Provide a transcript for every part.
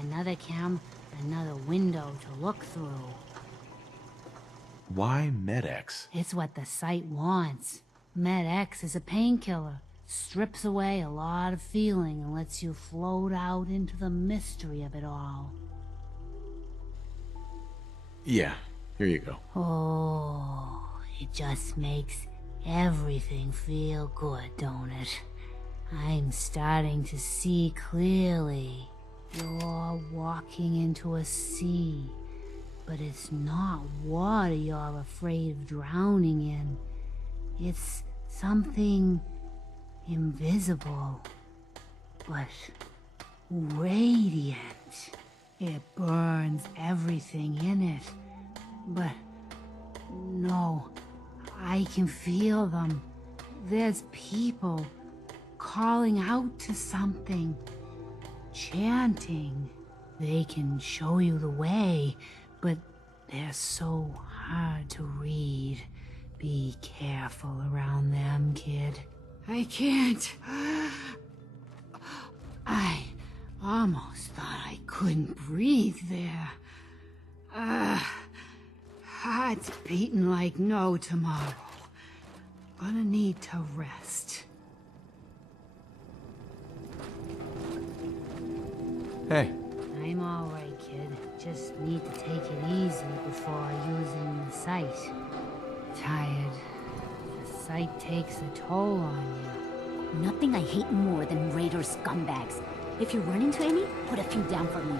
Another cam, another window to look through. Why Med-X? It's what the site wants. Med-X is a painkiller. Strips away a lot of feeling and lets you float out into the mystery of it all. Yeah, here you go. Oh, it just makes everything feel good, don't it? I'm starting to see clearly. You're walking into a sea, but it's not water you're afraid of drowning in. It's something invisible, but radiant. It burns everything in it, but no, I can feel them. There's people calling out to something, chanting. They can show you the way, but they're so hard to read. Be careful around them, kid. I can't. I almost thought I couldn't breathe there. Heart's beating like no tomorrow. Gonna need to rest. Hey. I'm all right, kid. Just need to take it easy before using the site. Tired. The site takes a toll on you. Nothing I hate more than raider scumbags. If you run into any, put a few down for me.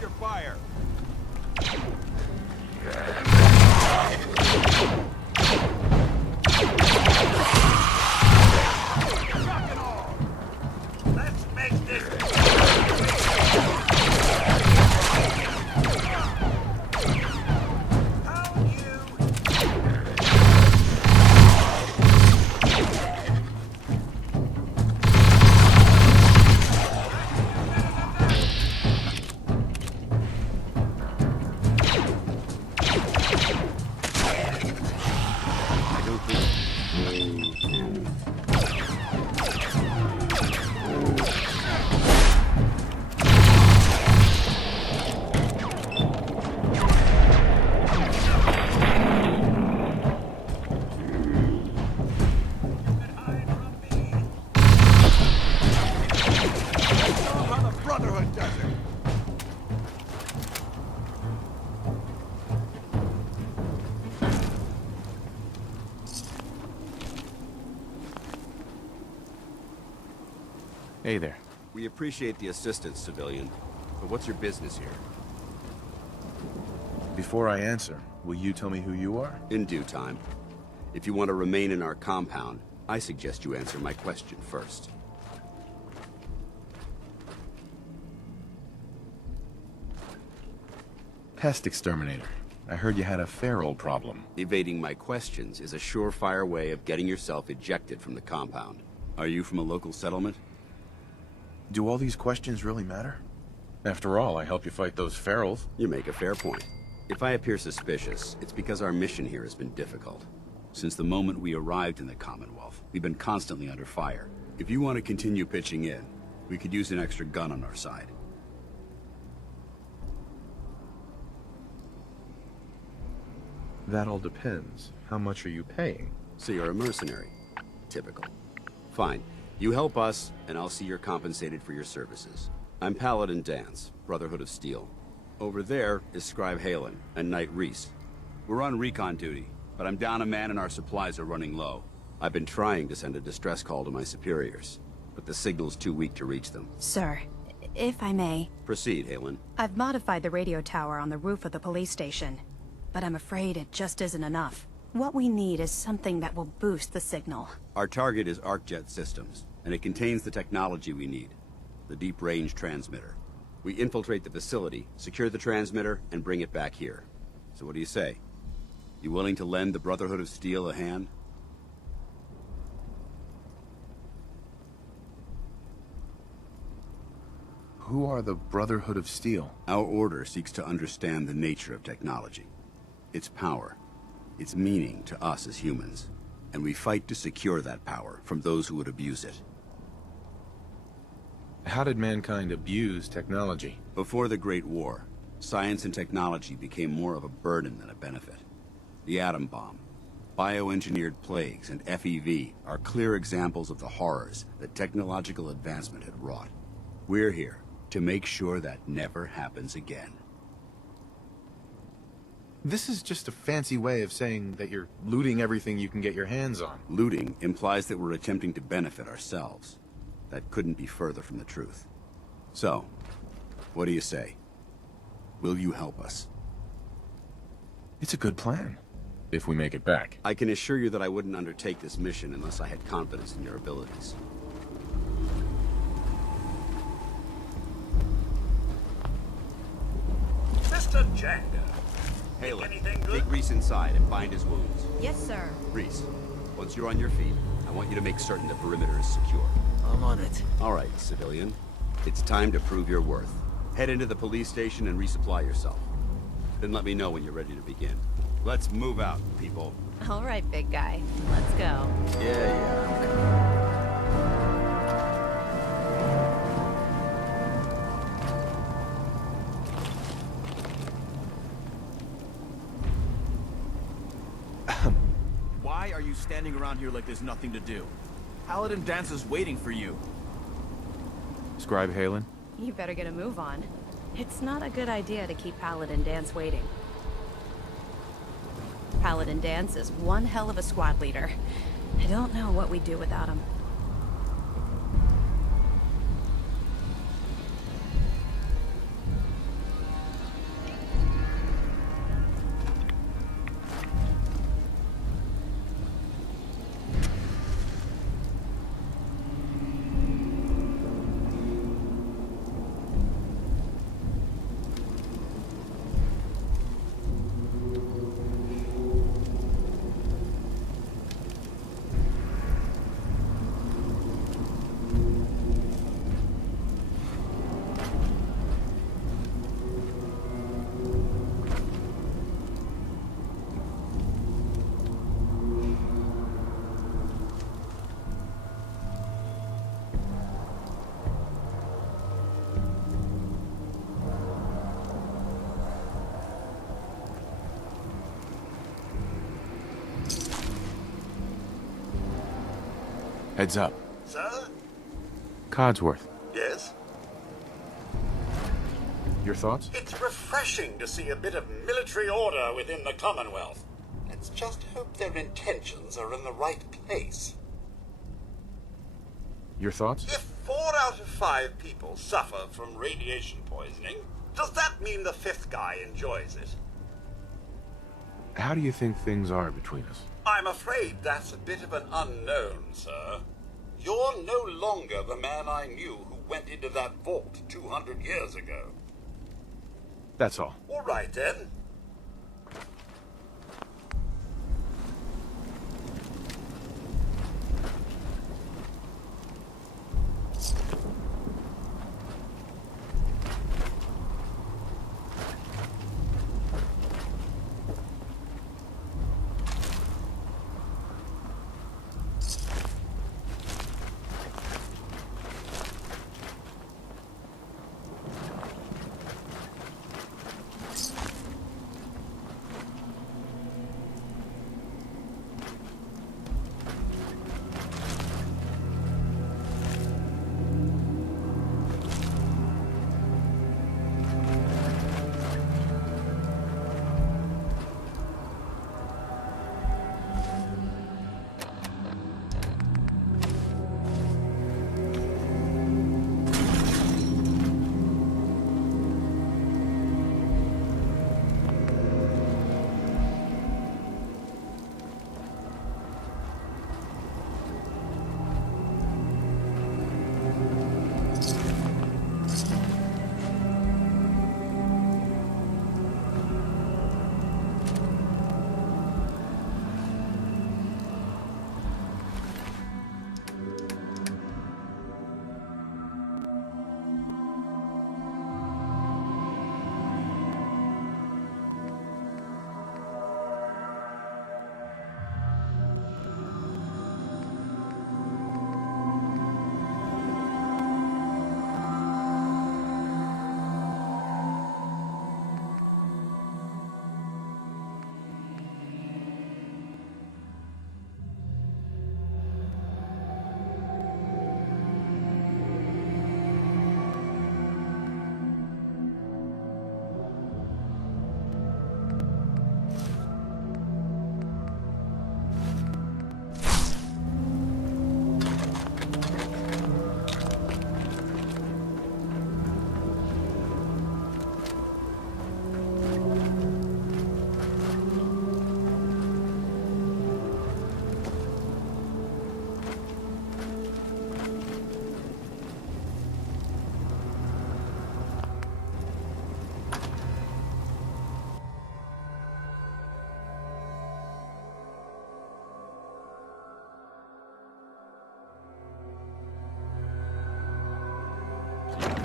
your fire. Shock and all. Let's make this. How you? Brotherhood does it. Hey there. We appreciate the assistance, civilian. But what's your business here? Before I answer, will you tell me who you are? In due time. If you want to remain in our compound, I suggest you answer my question first. Pest exterminator. I heard you had a feral problem. Evading my questions is a surefire way of getting yourself ejected from the compound. Are you from a local settlement? Do all these questions really matter? After all, I help you fight those ferals. You make a fair point. If I appear suspicious, it's because our mission here has been difficult. Since the moment we arrived in the Commonwealth, we've been constantly under fire. If you want to continue pitching in, we could use an extra gun on our side. That all depends. How much are you paying? So you're a mercenary. Typical. Fine. You help us, and I'll see you're compensated for your services. I'm Paladin Dance, Brotherhood of Steel. Over there is Scribe Halen and Knight Reese. We're on recon duty, but I'm down a man and our supplies are running low. I've been trying to send a distress call to my superiors, but the signal's too weak to reach them. Sir, if I may, Proceed, Halen. I've modified the radio tower on the roof of the police station, but I'm afraid it just isn't enough. What we need is something that will boost the signal. Our target is ArcJet Systems, and it contains the technology we need. The deep-range transmitter. We infiltrate the facility, secure the transmitter, and bring it back here. So what do you say? You willing to lend the Brotherhood of Steel a hand? Who are the Brotherhood of Steel? Our order seeks to understand the nature of technology. Its power. Its meaning to us as humans. And we fight to secure that power from those who would abuse it. How did mankind abuse technology? Before the Great War, science and technology became more of a burden than a benefit. The atom bomb, bioengineered plagues, and FEV are clear examples of the horrors that technological advancement had wrought. We're here to make sure that never happens again. This is just a fancy way of saying that you're looting everything you can get your hands on. Looting implies that we're attempting to benefit ourselves. That couldn't be further from the truth. So, what do you say? Will you help us? It's a good plan. If we make it back. I can assure you that I wouldn't undertake this mission unless I had confidence in your abilities. Mr. Jenga. Halen, Anything good? take Reese inside and bind his wounds. Yes, sir. Reese, once you're on your feet, I want you to make certain the perimeter is secure. I'm on it. All right, civilian. It's time to prove your worth. Head into the police station and resupply yourself. Then let me know when you're ready to begin. Let's move out, people. All right, big guy. Let's go. Why are you standing around here like there's nothing to do? Paladin Dance is waiting for you. Scribe Halen? You better get a move on. It's not a good idea to keep Paladin Dance waiting. Paladin Dance is one hell of a squad leader. I don't know what we'd do without him. Heads up. Sir? Codsworth, Yes? your thoughts? It's refreshing to see a bit of military order within the Commonwealth. Let's just hope their intentions are in the right place. Your thoughts? If 4 out of 5 people suffer from radiation poisoning, does that mean the 5th guy enjoys it? How do you think things are between us? I'm afraid that's a bit of an unknown, sir. You're no longer the man I knew who went into that vault 200 years ago. That's all. All right, then.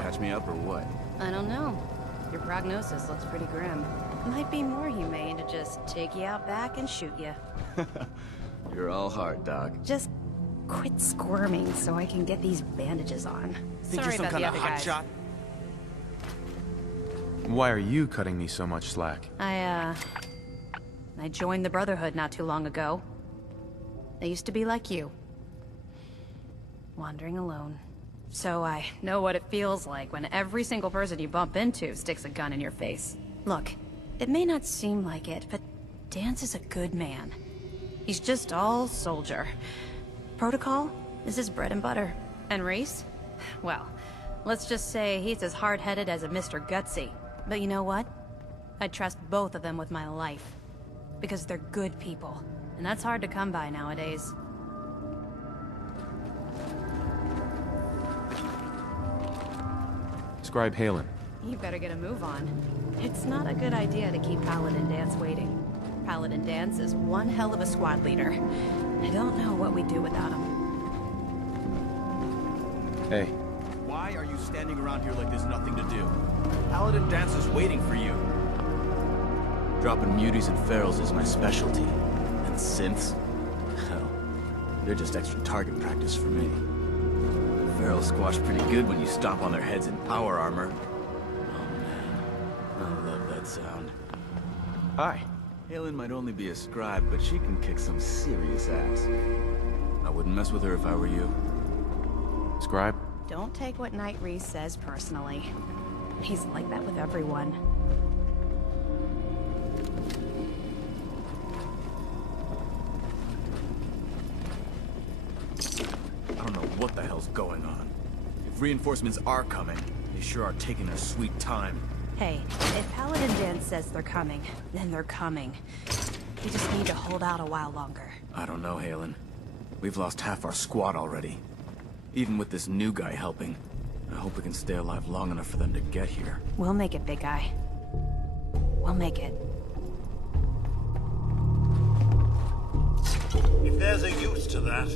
Catch me up or what? I don't know. Your prognosis looks pretty grim. Might be more humane to just take you out back and shoot you. You're all heart, Doc. Just quit squirming so I can get these bandages on. Think Sorry you're some about kind the of other guys. hotshot? Why are you cutting me so much slack? I joined the Brotherhood not too long ago. I used to be like you. Wandering alone. So I know what it feels like when every single person you bump into sticks a gun in your face. Look, it may not seem like it, but Dance is a good man. He's just all soldier. Protocol is his bread and butter. And Reese? Well, let's just say he's as hard-headed as a Mr. Gutsy. But you know what? I trust both of them with my life. Because they're good people. And that's hard to come by nowadays. Scribe Halen. You better get a move on. It's not a good idea to keep Paladin Dance waiting. Paladin Dance is one hell of a squad leader. I don't know what we'd do without him. Hey, Why are you standing around here like there's nothing to do? Paladin Dance is waiting for you. Dropping muties and ferals is my specialty. And synths? Hell, they're just extra target practice for me. Ferals squash pretty good when you stomp on their heads in power armor. Oh man, I love that sound. hi. Halen might only be a scribe, but she can kick some serious ass. I wouldn't mess with her if I were you. Scribe? Don't take what Knight Reese says personally. He's like that with everyone. I don't know what the hell's going on. If reinforcements are coming, they sure are taking their sweet time. Hey, if Paladin Dan says they're coming, then they're coming. We just need to hold out a while longer. I don't know, Halen. We've lost half our squad already. Even with this new guy helping. I hope we can stay alive long enough for them to get here. We'll make it, big guy. We'll make it. If there's a use to that,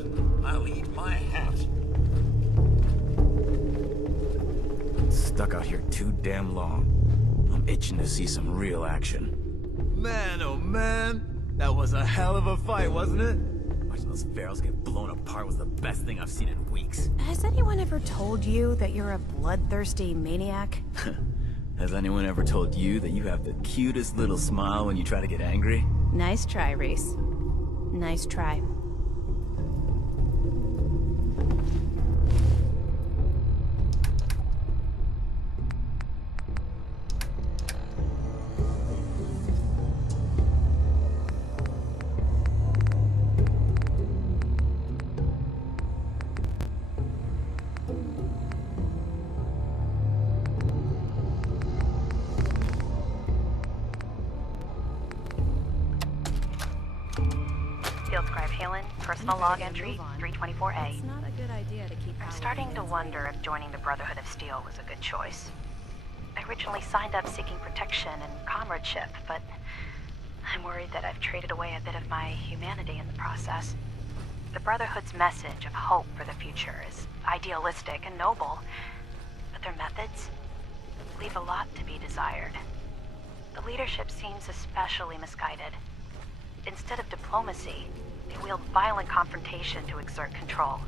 I'll eat my hat. Stuck out here too damn long. I'm itching to see some real action. Man, oh man! That was a hell of a fight, wasn't it? Watching those ferals get blown apart was the best thing I've seen in weeks. Has anyone ever told you that you're a bloodthirsty maniac? Has anyone ever told you that you have the cutest little smile when you try to get angry? Nice try, Reese. Nice try. Field Scribe Halen, personal log entry 324A. It's not a good idea to keep I'm starting to wonder if joining the Brotherhood of Steel was a good choice. I originally signed up seeking protection and comradeship, but I'm worried that I've traded away a bit of my humanity in the process. The Brotherhood's message of hope for the future is idealistic and noble, but their methods leave a lot to be desired. The leadership seems especially misguided. Instead of diplomacy, they wield violent confrontation to exert control.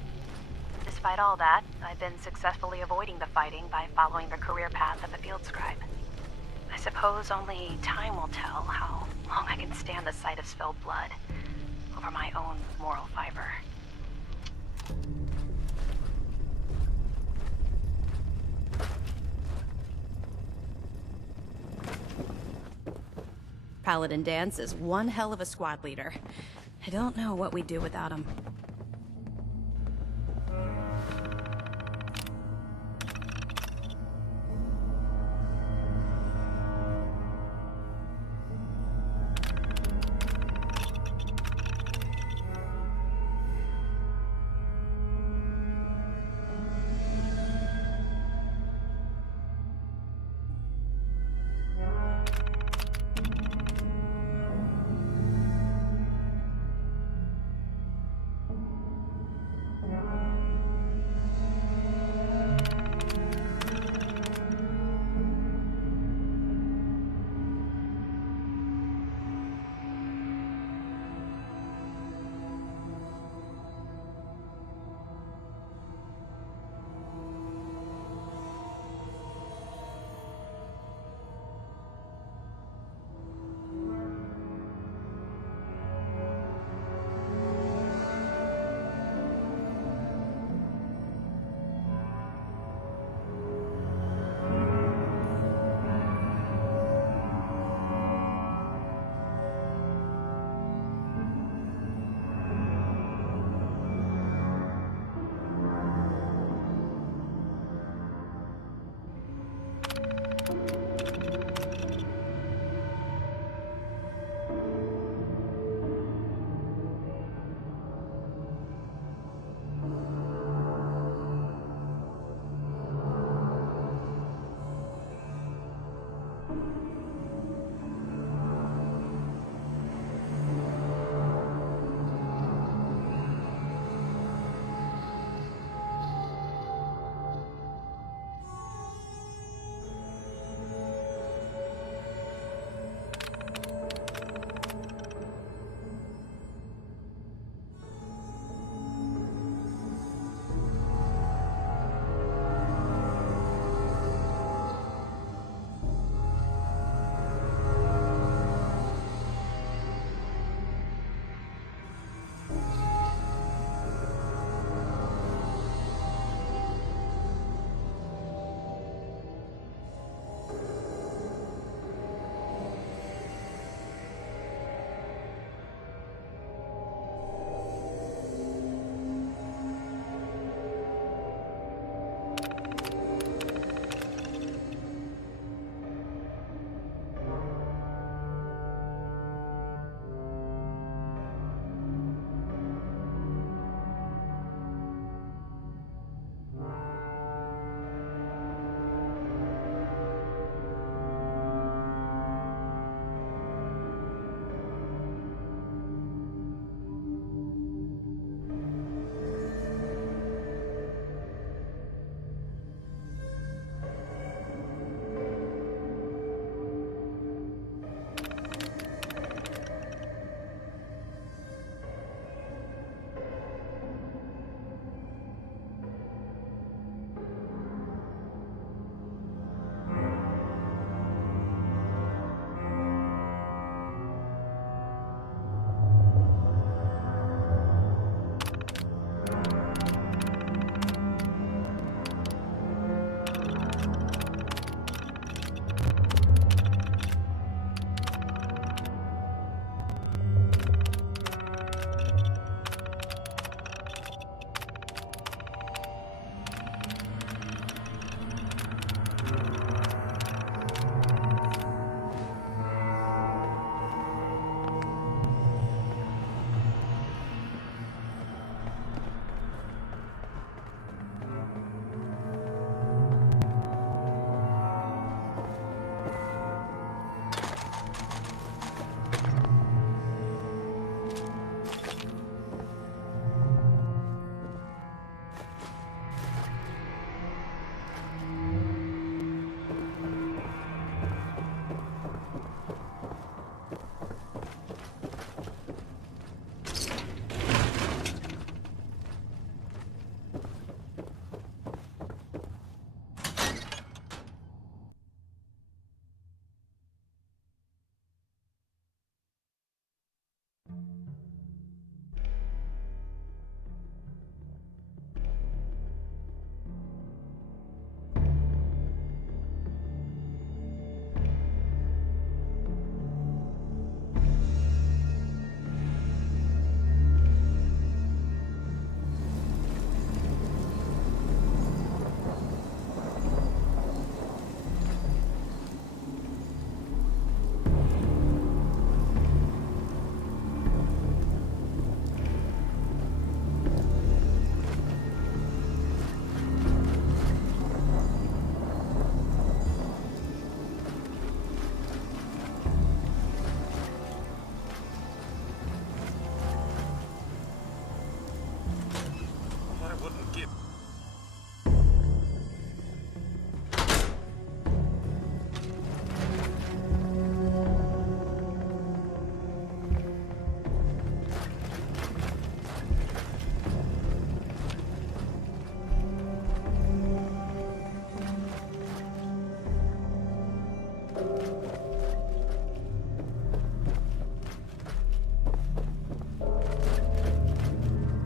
Despite all that, I've been successfully avoiding the fighting by following the career path of a field scribe. I suppose only time will tell how long I can stand the sight of spilled blood over my own moral fiber. Paladin Dance is one hell of a squad leader. I don't know what we'd do without him.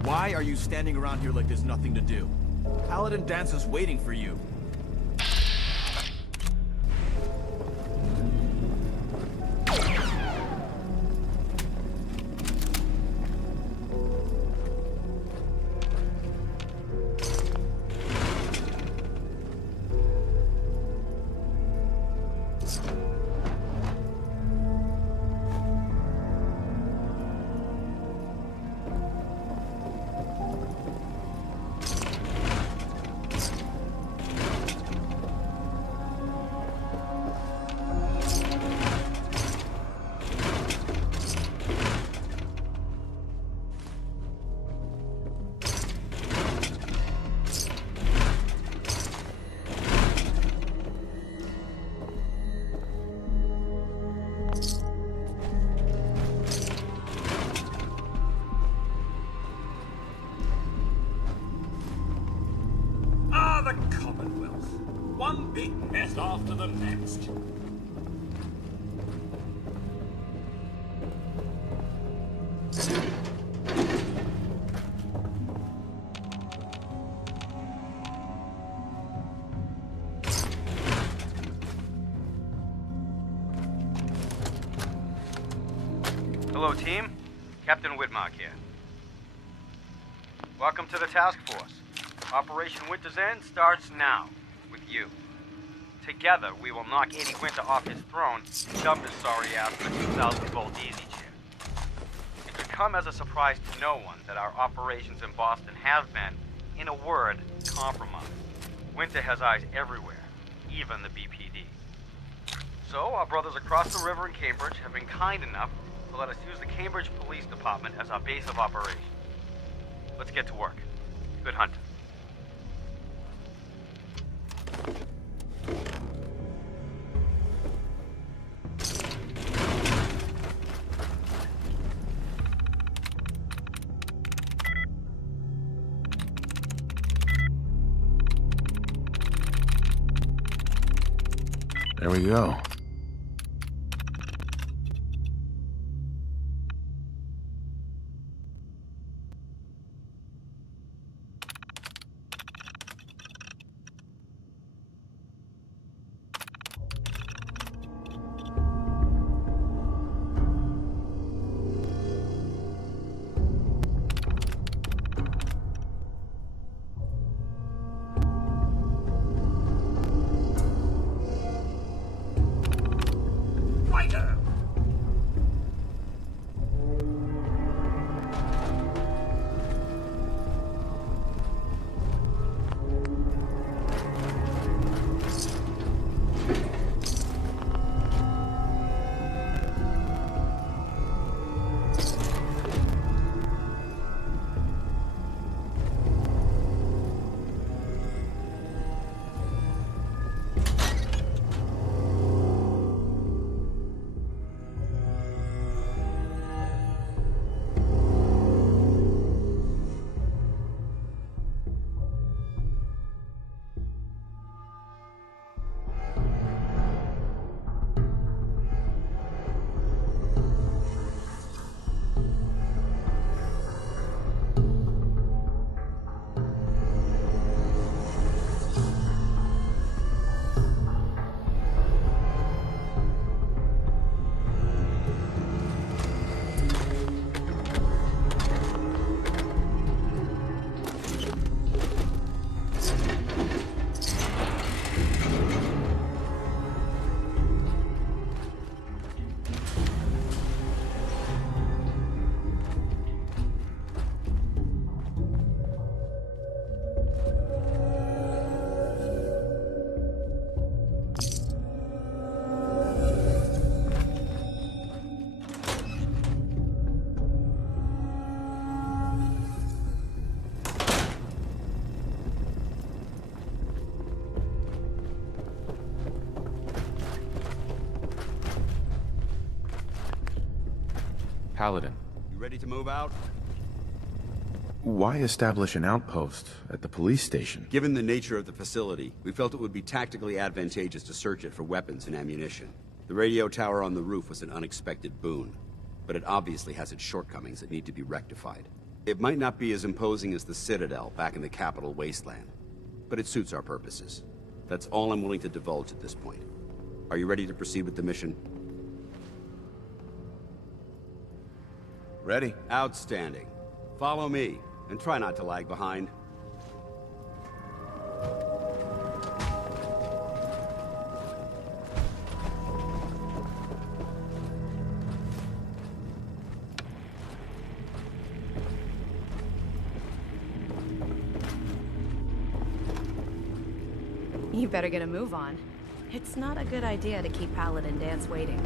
Why are you standing around here like there's nothing to do? Paladin Dance is waiting for you. The Commonwealth. One big mess after the next. Hello, team. Captain Whitmark here. Welcome to the task force. Operation Winter's End starts now, with you. Together, we will knock Eddie Winter off his throne and dump his sorry ass in a 2,000-volt easy chair. It should come as a surprise to no one that our operations in Boston have been, in a word, compromised. Winter has eyes everywhere, even the BPD. So, our brothers across the river in Cambridge have been kind enough to let us use the Cambridge Police Department as our base of operations. Let's get to work. Good hunting. There we go. Paladin. You ready to move out? Why establish an outpost at the police station? Given the nature of the facility, we felt it would be tactically advantageous to search it for weapons and ammunition. The radio tower on the roof was an unexpected boon, but it obviously has its shortcomings that need to be rectified. It might not be as imposing as the Citadel back in the capital wasteland, but it suits our purposes. That's all I'm willing to divulge at this point. Are you ready to proceed with the mission? Ready. Outstanding. Follow me, and try not to lag behind. You better get a move on. It's not a good idea to keep Paladin Dance waiting.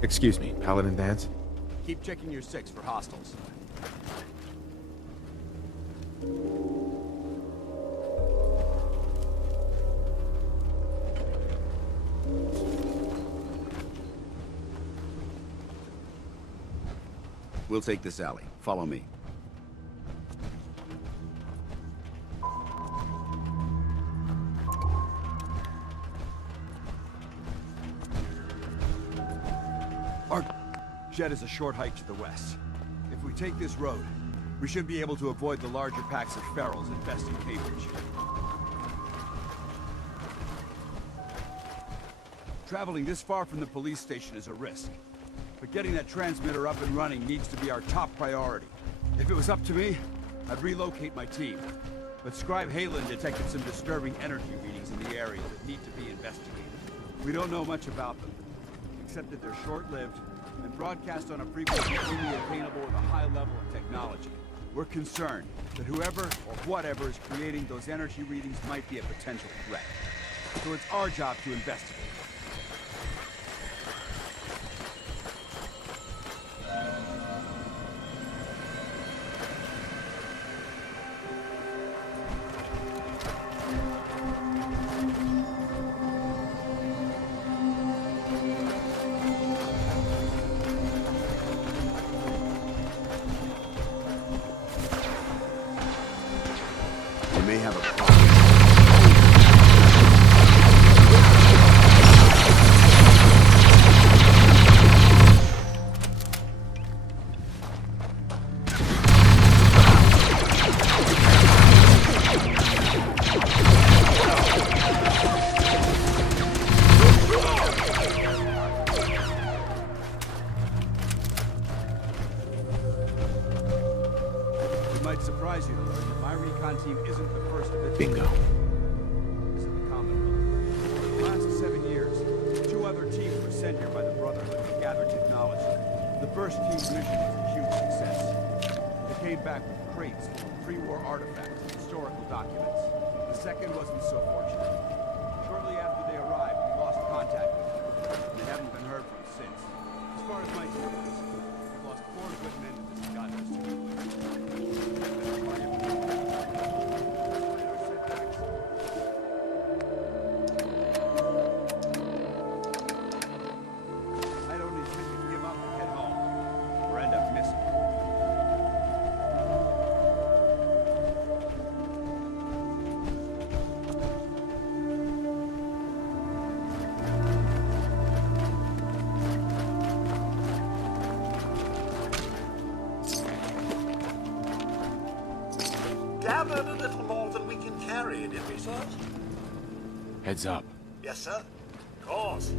Excuse me, Paladin Dance? Keep checking your 6 for hostiles. We'll take this alley. Follow me. Our shed is a short hike to the west. If we take this road, we should be able to avoid the larger packs of ferals infesting Cambridge. Traveling this far from the police station is a risk, but getting that transmitter up and running needs to be our top priority. If it was up to me, I'd relocate my team. But Scribe Halen detected some disturbing energy readings in the area that need to be investigated. We don't know much about them, except that they're short-lived and broadcast on a frequency only attainable with a high level of technology. We're concerned that whoever or whatever is creating those energy readings might be a potential threat. So it's our job to investigate. May have a problem. It might surprise you to learn that my recon team isn't the first of its Bingo. is in the Commonwealth. In the last 7 years, 2 other teams were sent here by the Brotherhood to gather technology. The first team's mission was a huge success. They came back with crates full of pre-war artifacts and historical documents. The second wasn't so fortunate. Shortly after they arrived, we lost contact with them, and they haven't been heard from since. As far as my team goes, we've lost 4 good men to this godless team. I don't intend to give up and head home, or end up missing. Gathered a little more than we can carry, did we, sir? Heads up. Yes, sir. Of course.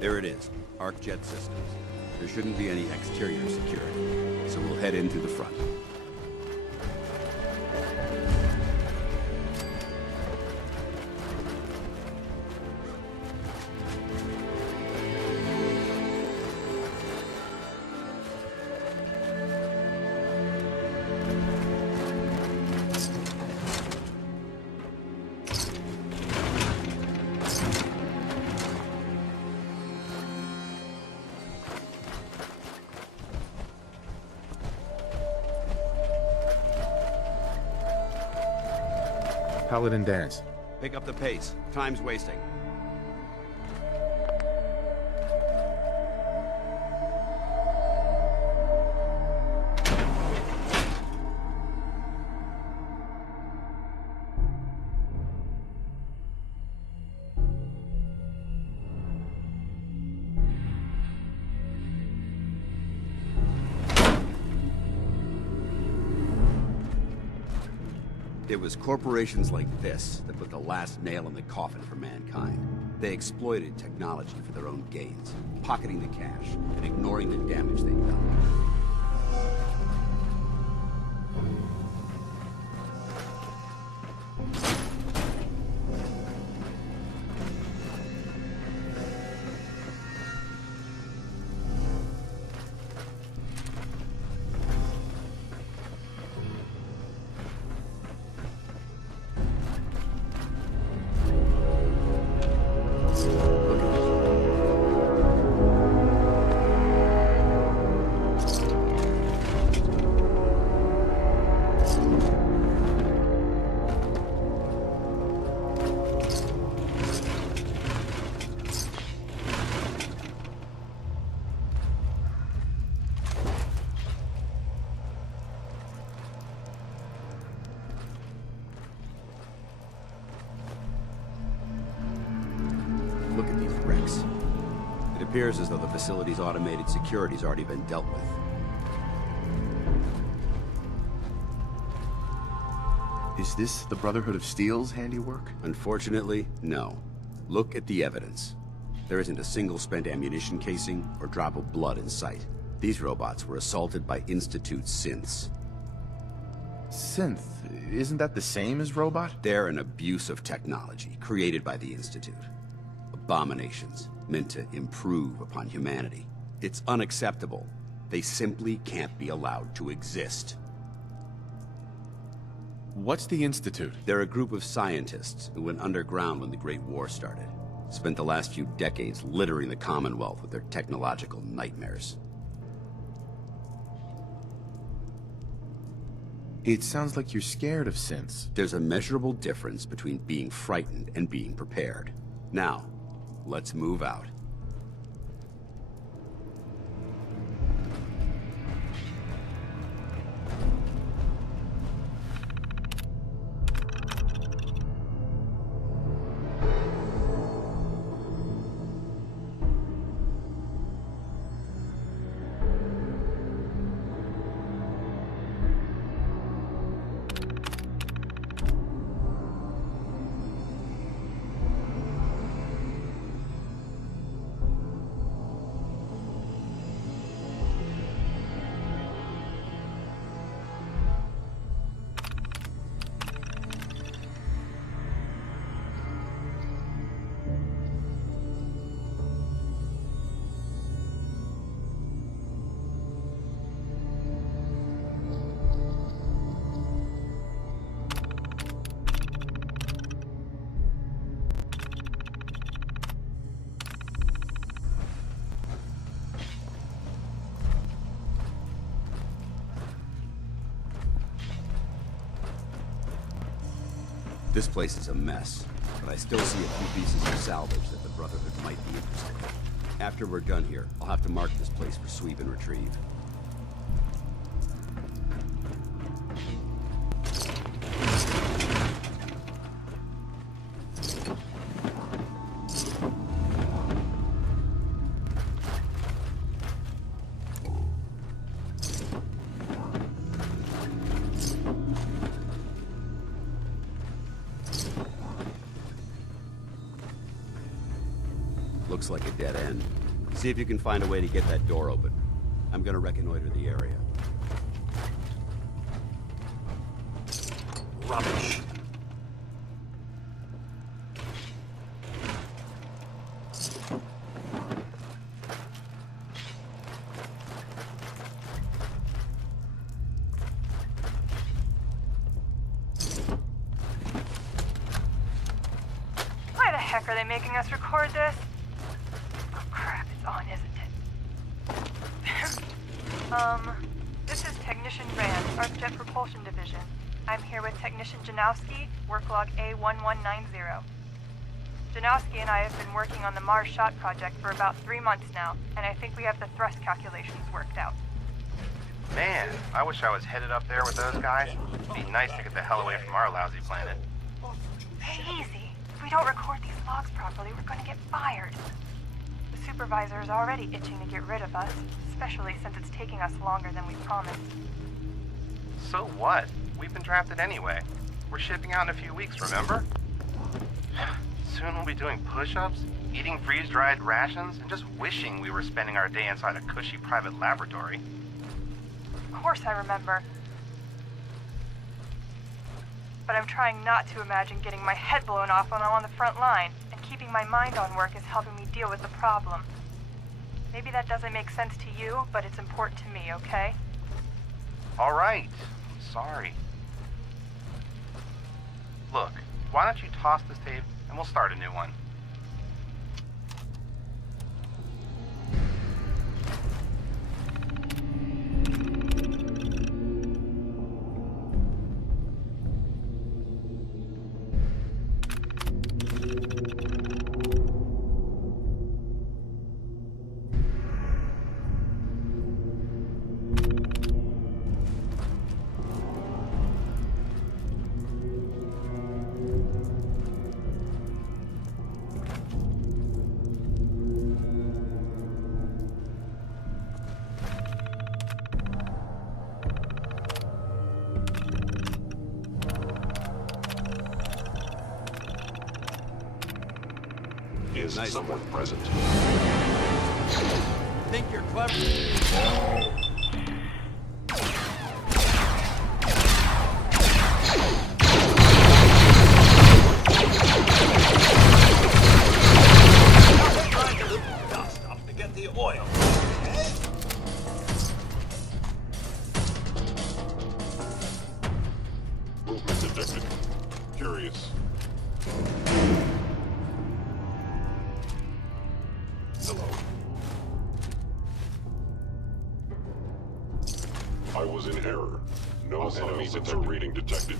There it is, Arc Jet Systems. There shouldn't be any exterior security, so we'll head in through the front. Paladin Dance. Pick up the pace. Time's wasting. It was corporations like this that put the last nail in the coffin for mankind. They exploited technology for their own gains, pocketing the cash and ignoring the damage they'd done. Look at these wrecks. It appears as though the facility's automated security's already been dealt with. Is this the Brotherhood of Steel's handiwork? Unfortunately, no. Look at the evidence. There isn't a single spent ammunition casing or drop of blood in sight. These robots were assaulted by Institute synths. Synth? Isn't that the same as robot? They're an abuse of technology created by the Institute. Abominations meant to improve upon humanity. It's unacceptable. They simply can't be allowed to exist. What's the Institute? They're a group of scientists who went underground when the Great War started. Spent the last few decades littering the Commonwealth with their technological nightmares. It sounds like you're scared of synths. There's a measurable difference between being frightened and being prepared. Now, let's move out. This place is a mess, but I still see a few pieces of salvage that the Brotherhood might be interested in. After we're done here, I'll have to mark this place for sweep and retrieve. Looks like a dead end. See if you can find a way to get that door open. I'm gonna reconnoiter the area. Rubbish. Why the heck are they making us record this? On, isn't it? This is Technician Rand, Arcjet Propulsion Division. I'm here with Technician Janowski, work log A1190. Janowski and I have been working on the Mars Shot project for about 3 months now, and I think we have the thrust calculations worked out. Man, I wish I was headed up there with those guys. It'd be nice to get the hell away from our lousy planet. Hey, easy. If we don't record these logs properly, we're going to get fired. The supervisor is already itching to get rid of us, especially since it's taking us longer than we promised. So what? We've been drafted anyway. We're shipping out in a few weeks, remember? Soon we'll be doing push-ups, eating freeze-dried rations, and just wishing we were spending our day inside a cushy private laboratory. Of course I remember. But I'm trying not to imagine getting my head blown off when I'm on the front line, and keeping my mind on work is helping me deal with the problem. Maybe that doesn't make sense to you, but it's important to me, okay? All right. Sorry. Look, why don't you toss this tape and we'll start a new one. Is someone present? Think you're clever? Trying to lift the dust up to get the oil. Movement of curious. Hello. I was in error. No enemy sensor reading detected.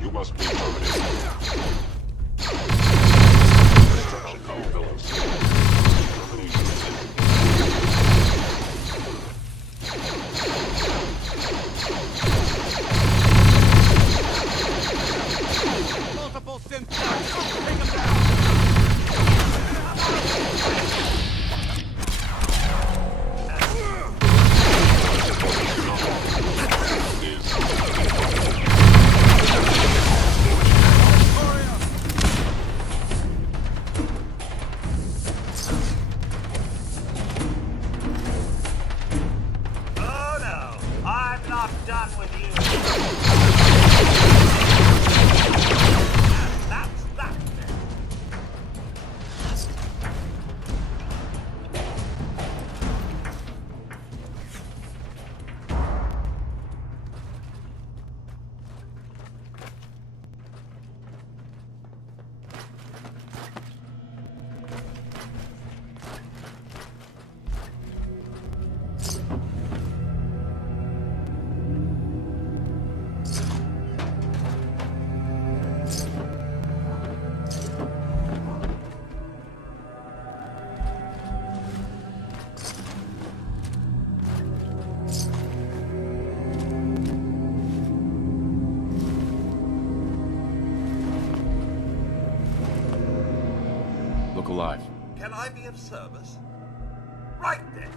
You must be terminated. Instruction no villains. Termination. Multiple synths. Take them down. Oh no, I'm not done with you. That's that then. Look alive. Can I be of service? Right then.